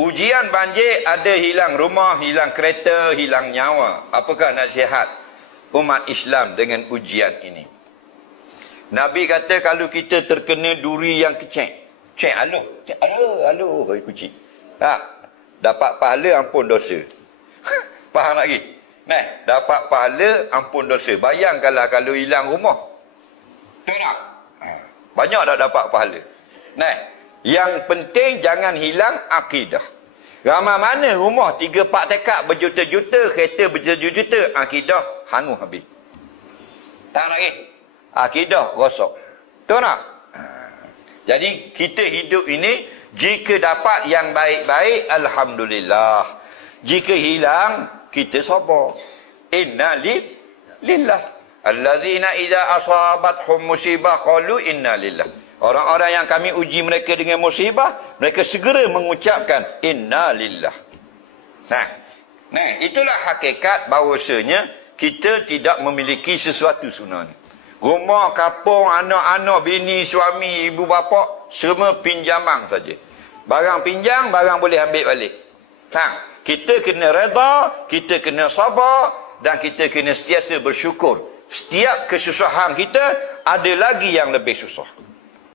Ujian banjir ada hilang rumah, hilang kereta, hilang nyawa. Apakah nasihat umat Islam dengan ujian ini? Nabi kata kalau kita terkena duri yang kecek, cek aloh, kucing. Dapat pahala ampun dosa. Faham lagi? Nah, dapat pahala ampun dosa. Bayangkanlah kalau hilang rumah. Betul tak? Banyak tak dapat pahala. Nah, yang penting jangan hilang akidah. Ramai mana rumah 3-4 tekak berjuta-juta, kereta berjuta-juta, akidah hangus habis. Tak lagi. Akidah rosak. Betul tak? Jadi kita hidup ini, jika dapat yang baik-baik, alhamdulillah. Jika hilang, kita sabar. Inna lillah. Allazina idza asabathum musibah qalu inna lillah. Orang-orang yang kami uji mereka dengan musibah, mereka segera mengucapkan inna lillah. Nah, itulah hakikat bahawasanya kita tidak memiliki sesuatu sebenarnya. Rumah, kapung, anak-anak, bini, suami, ibu bapa, semua pinjaman saja. Barang pinjam, barang boleh ambil balik. Kita kena redha, kita kena sabar, dan kita kena sentiasa bersyukur. Setiap kesusahan kita, ada lagi yang lebih susah.